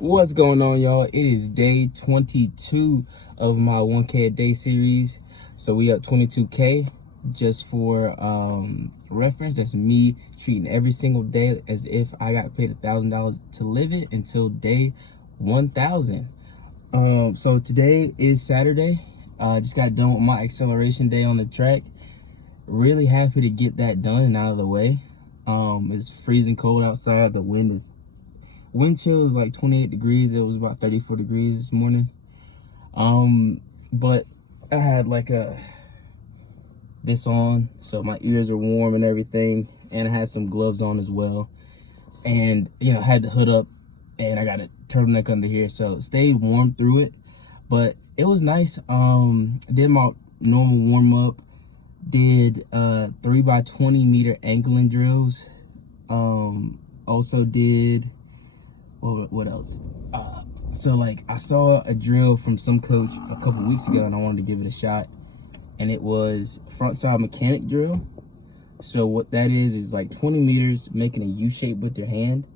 What's going on, y'all? It is day 22 of my 1K a day series. So we up 22K. Just for reference, that's me treating every single day as if I got paid $1,000 to live it until day 1,000. So today is Saturday. Just got done with my acceleration day on the track. Really happy to get that done and out of the way. It's freezing cold outside. The wind chill is like 28 degrees. It was about 34 degrees this morning. But I had like this on, so my ears are warm and everything, and I had some gloves on as well. And I had the hood up, and I got a turtleneck under here, so it stayed warm through it. But it was nice. Did my normal warm up. Did 3x20 meter ankling drills. Also did what else? So like I saw a drill from some coach a couple weeks ago, and I wanted to give it a shot. And it was front side mechanic drill. So what that is like 20 meters, making a U shape with your hand,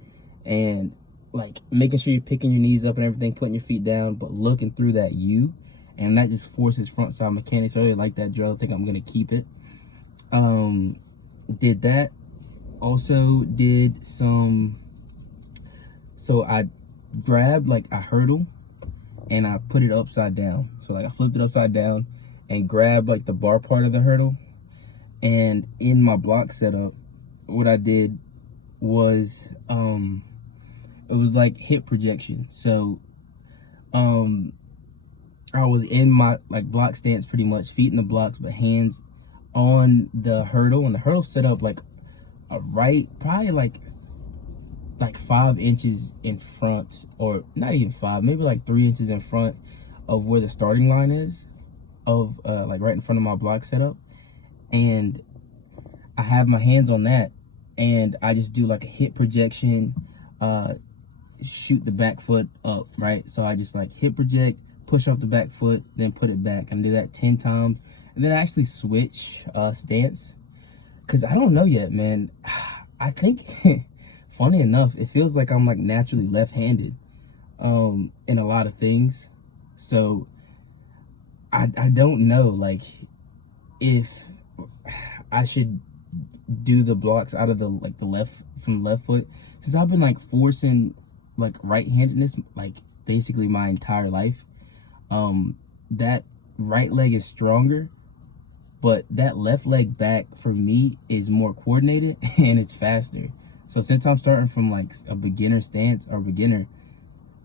and like making sure you're picking your knees up and everything, putting your feet down, but looking through that U. And that just forces front side mechanics. So I really like that drill. I think I'm gonna keep it. Did that. Also did some. So I grabbed like a hurdle and I put it upside down. So like I flipped it upside down and grabbed like the bar part of the hurdle. And in my block setup, what I did was it was like hip projection. So I was in my like block stance pretty much, feet in the blocks, but hands on the hurdle. And the hurdle set up like probably like 5 inches in front, or not even 5, maybe like 3 inches in front of where the starting line is, of like right in front of my block setup. And I have my hands on that, and I just do like a hip projection, shoot the back foot up, right? So I just like hip project, push off the back foot, then put it back, and do that 10 times. And then I actually switch stance, because I don't know yet, man. I think funny enough, it feels like I'm like naturally left-handed in a lot of things. So I don't know like if I should do the blocks out of the left, from the left foot, since I've been like forcing like right-handedness like basically my entire life. That right leg is stronger, but that left leg back for me is more coordinated and it's faster. So since I'm starting from like a beginner stance or beginner,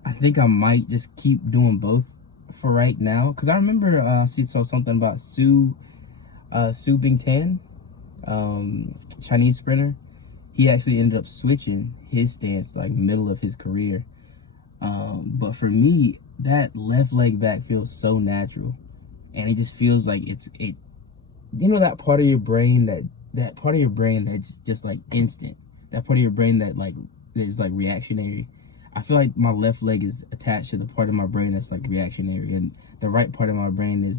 I think I might just keep doing both for right now. Cause I remember I saw something about Su Bingtan, Chinese sprinter. He actually ended up switching his stance like middle of his career. But for me, that left leg back feels so natural, and it just feels like that part of your brain that part of your brain that's just like instant. That part of your brain that like is like reactionary. I feel like my left leg is attached to the part of my brain that's like reactionary, and the right part of my brain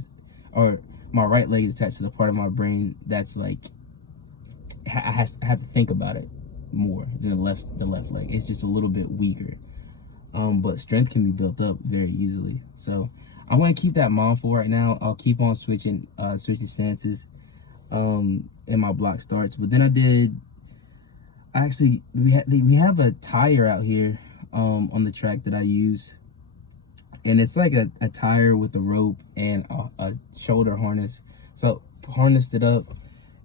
or my right leg is attached to the part of my brain that's like I have to think about it more than the left leg. It's just a little bit weaker. But strength can be built up very easily. So I'm gonna keep that mindful right now. I'll keep on switching stances in my block starts. But then we have a tire out here on the track that I use, and it's like a tire with a rope and a shoulder harness. So harnessed it up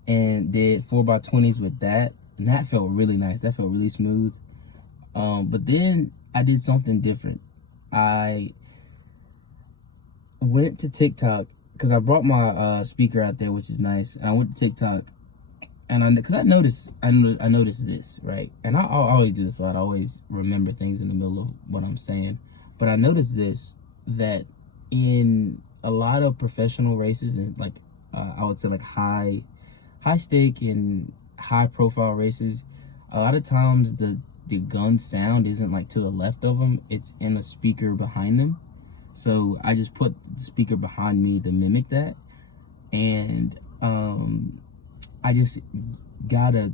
and did 4x20s with that, and that felt really nice. That felt really smooth. But then I did something different. I went to TikTok, because I brought my speaker out there, which is nice. And I went to TikTok, and I noticed this, right? And I'll always do this a lot. I always remember things in the middle of what I'm saying. But I noticed this, that in a lot of professional races, and like I would say like high stake and high profile races, a lot of times the gun sound isn't like to the left of them, it's in a speaker behind them. So I just put the speaker behind me to mimic that. And I just got a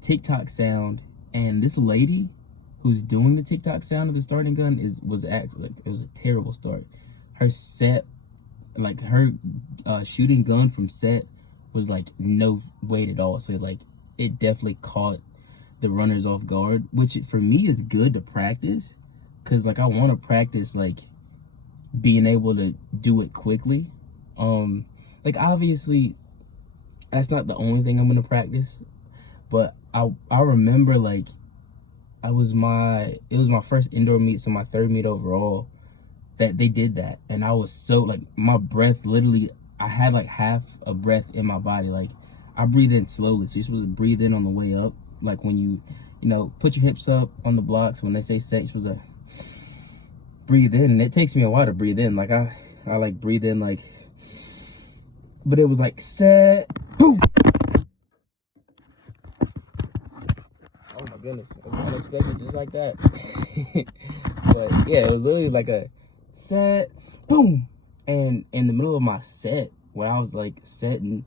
TikTok sound, and this lady who's doing the TikTok sound of the starting gun was actually like, it was a terrible start. Her set, like her shooting gun from set was like no weight at all. So like it definitely caught the runners off guard, which for me is good to practice, because like I want to practice like being able to do it quickly. Like obviously that's not the only thing I'm gonna practice, but I remember like it was my first indoor meet, so my third meet overall, that they did that, and I was so like, my breath literally, I had like half a breath in my body. Like I breathe in slowly, so you're supposed to breathe in on the way up, like when you know, put your hips up on the blocks. When they say set, you're supposed to breathe in, and it takes me a while to breathe in. Like I like breathe in like, but it was like set, boom. Oh my goodness, it was unexpected, just like that. But yeah, it was literally like a set, boom. And in the middle of my set, when I was like setting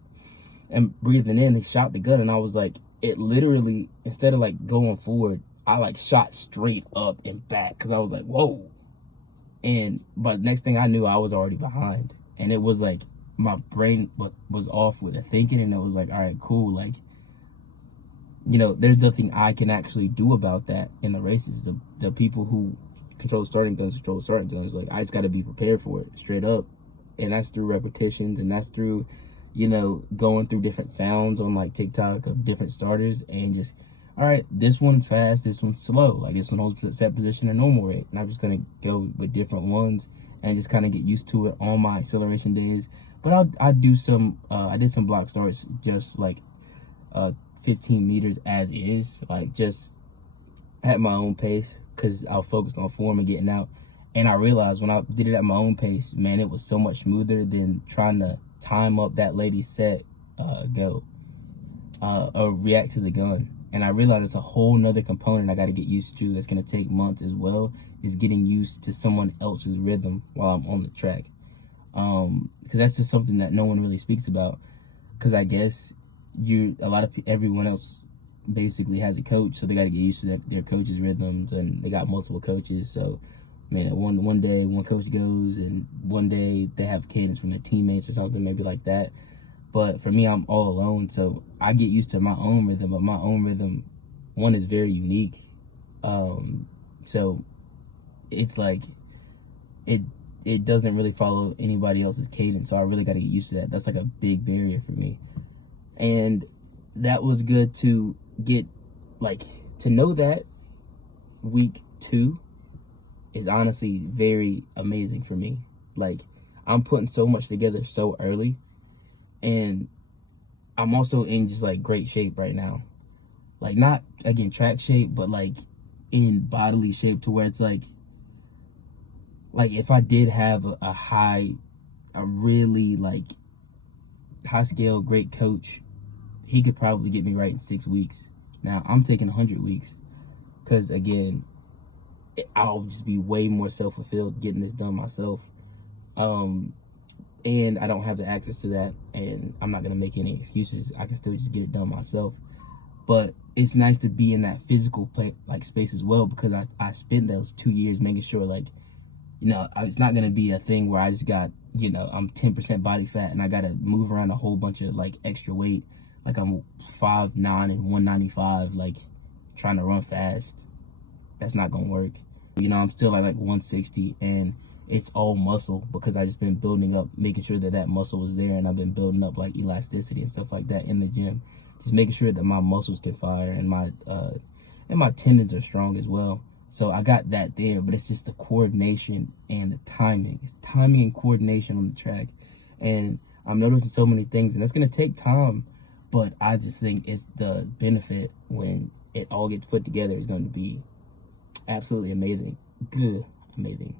and breathing in, they shot the gun, and I was like, it literally, instead of like going forward, I like shot straight up and back, because I was like, whoa. And but next thing I knew, I was already behind, and it was like my brain was off with the thinking, and it was like, all right, cool, like, you know, there's nothing I can actually do about that in the races. The people who control starting guns. Like I just got to be prepared for it, straight up. And that's through repetitions, and that's through, you know, going through different sounds on like TikTok of different starters, and just, all right, this one's fast, this one's slow, like this one holds set position at normal rate, and I'm just gonna go with different ones and just kind of get used to it on my acceleration days. But I do some I did some block starts, just like 15 meters as is, like just at my own pace, because I was focused on form and getting out. And I realized when I did it at my own pace, man, it was so much smoother than trying to time up that lady's set or react to the gun. And I realized it's a whole nother component I got to get used to, that's going to take months as well, is getting used to someone else's rhythm while I'm on the track. Because that's just something that no one really speaks about, because I guess everyone else basically has a coach, so they got to get used to their coach's rhythms, and they got multiple coaches. So man, one day one coach goes, and one day they have cadence from their teammates or something, maybe like that. But for me, I'm all alone, so I get used to my own rhythm. But my own rhythm, one, is very unique. So it's like it doesn't really follow anybody else's cadence, so I really got to get used to that. That's like a big barrier for me. And that was good to get, like, to know that week 2 is honestly very amazing for me. Like, I'm putting so much together so early, and I'm also in just like great shape right now. Like, not again track shape, but like in bodily shape, to where it's like if I did have a really like high scale great coach, he could probably get me right in 6 weeks. Now I'm taking 100 weeks, because again, I'll just be way more self-fulfilled getting this done myself. And I don't have the access to that, and I'm not gonna make any excuses. I can still just get it done myself. But it's nice to be in that physical space as well, because I spent those 2 years making sure, like, you know, it's not gonna be a thing where I just got, you know, I'm 10% body fat and I gotta move around a whole bunch of like extra weight, like I'm 5'9" and 195, like trying to run fast. That's not gonna work. You know, I'm still at like 160, and it's all muscle, because I just been building up, making sure that muscle was there, and I've been building up like elasticity and stuff like that in the gym, just making sure that my muscles can fire, and my tendons are strong as well. So I got that there, but it's just the coordination and the timing. It's timing and coordination on the track, and I'm noticing so many things, and that's gonna take time, but I just think it's the benefit when it all gets put together is going to be absolutely amazing. Good, amazing.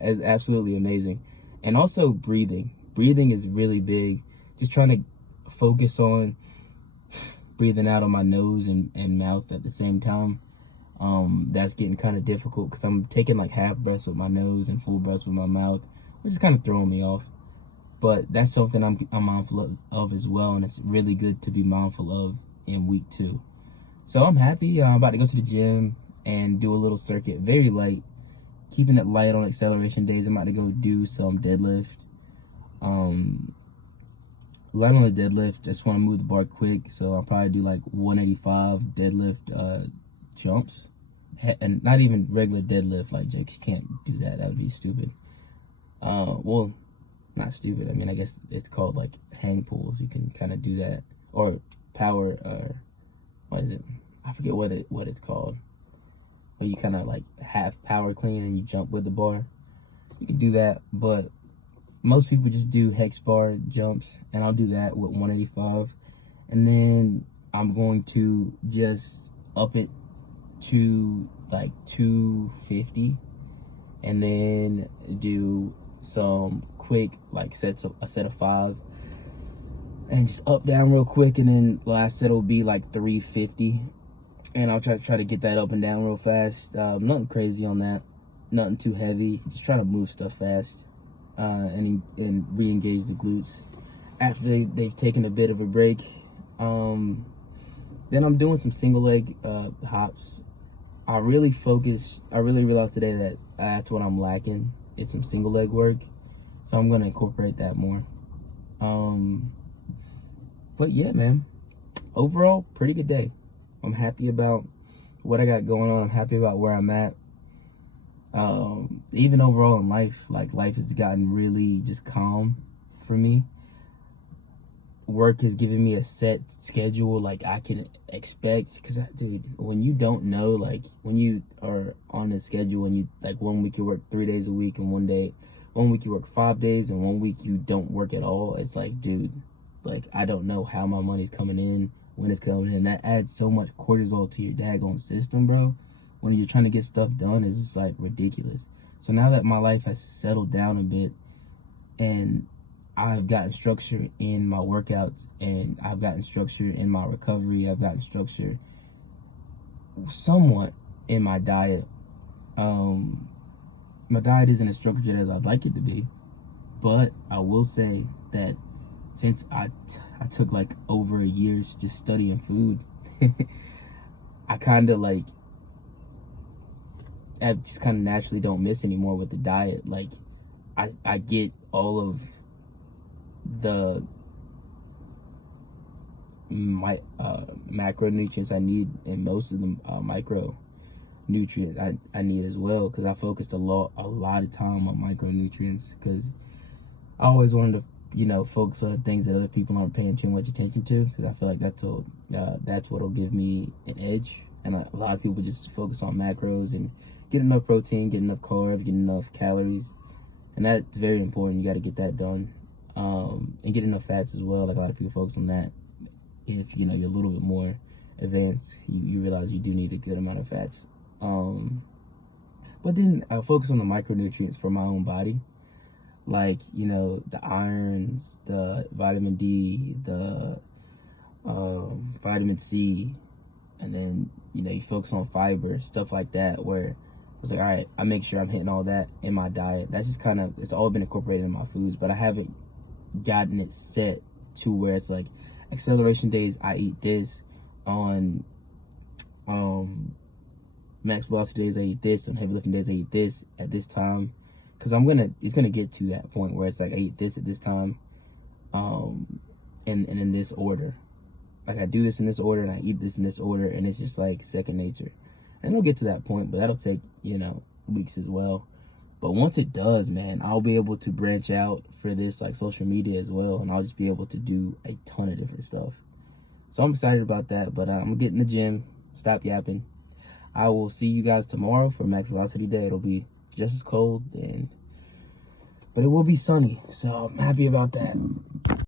It's absolutely amazing. And also breathing is really big. Just trying to focus on breathing out on my nose and mouth at the same time. That's getting kind of difficult, because I'm taking like half breaths with my nose and full breaths with my mouth, which is kind of throwing me off. But that's something I'm mindful of as well, and it's really good to be mindful of in week 2. So I'm happy. I'm about to go to the gym. and do a little circuit, very light, keeping it light on acceleration days. I'm about to go do some deadlift. Light on the deadlift, just want to move the bar quick, so I'll probably do like 185 deadlift jumps, and not even regular deadlift, like Jake can't do that, that would be stupid. Well, not stupid, I mean, I guess it's called like hang pulls, you can kind of do that, or power, what is it, I forget what it's called, where you kind of like half power clean and you jump with the bar. You can do that, but most people just do hex bar jumps, and I'll do that with 185, and then I'm going to just up it to like 250, and then do some quick like a set of 5, and just up down real quick, and then the last set will be like 350, and I'll try to get that up and down real fast. Nothing crazy on that, nothing too heavy, just trying to move stuff fast. And re-engage the glutes after they've taken a bit of a break. Then I'm doing some single leg hops. I really realized today that that's what I'm lacking. It's some single leg work, so I'm gonna incorporate that more. But yeah, man, overall pretty good day. I'm happy about what I got going on. I'm happy about where I'm at. Even overall in life, like life has gotten really just calm for me. Work has given me a set schedule like I can expect, because dude, when you don't know, like when you are on a schedule and you like 1 week you work 3 days a week, and 1 week you work 5 days, and 1 week you don't work at all, it's like, dude, like I don't know how my money's coming in, when it's coming in. That adds so much cortisol to your daggone system, bro. When you're trying to get stuff done, it's just like ridiculous. So now that my life has settled down a bit, and I've gotten structure in my workouts, and I've gotten structure in my recovery, I've gotten structure somewhat in my diet. My diet isn't as structured as I'd like it to be, but I will say that since I took like over a year just studying food, I kind of like, I just kind of naturally don't miss anymore with the diet. Like I get all of the macronutrients I need, and most of the micronutrients I need as well, because I focused a lot of time on micronutrients, because I always wanted to, you know, focus on the things that other people aren't paying too much attention to, because I feel like that's what'll give me an edge. And a lot of people just focus on macros and get enough protein, get enough carbs, get enough calories, and that's very important. You got to get that done, and get enough fats as well. Like a lot of people focus on that. If you know you're a little bit more advanced, you realize you do need a good amount of fats. But then I focus on the micronutrients for my own body, like, you know, the irons, the vitamin D, the vitamin C, and then, you know, you focus on fiber, stuff like that, where it's like, all right, I make sure I'm hitting all that in my diet. That's just kind of, it's all been incorporated in my foods, but I haven't gotten it set to where it's like acceleration days I eat this, on max velocity days I eat this, on heavy lifting days I eat this at this time, because it's gonna get to that point where it's like I eat this at this time, and in this order. Like I do this in this order, and I eat this in this order, and it's just like second nature. And it'll get to that point, but that'll take, you know, weeks as well. But once it does, man, I'll be able to branch out for this, like social media as well, and I'll just be able to do a ton of different stuff. So I'm excited about that, but I'm gonna get in the gym, stop yapping. I will see you guys tomorrow for Max Velocity Day. It'll be just as cold, but it will be sunny, so I'm happy about that.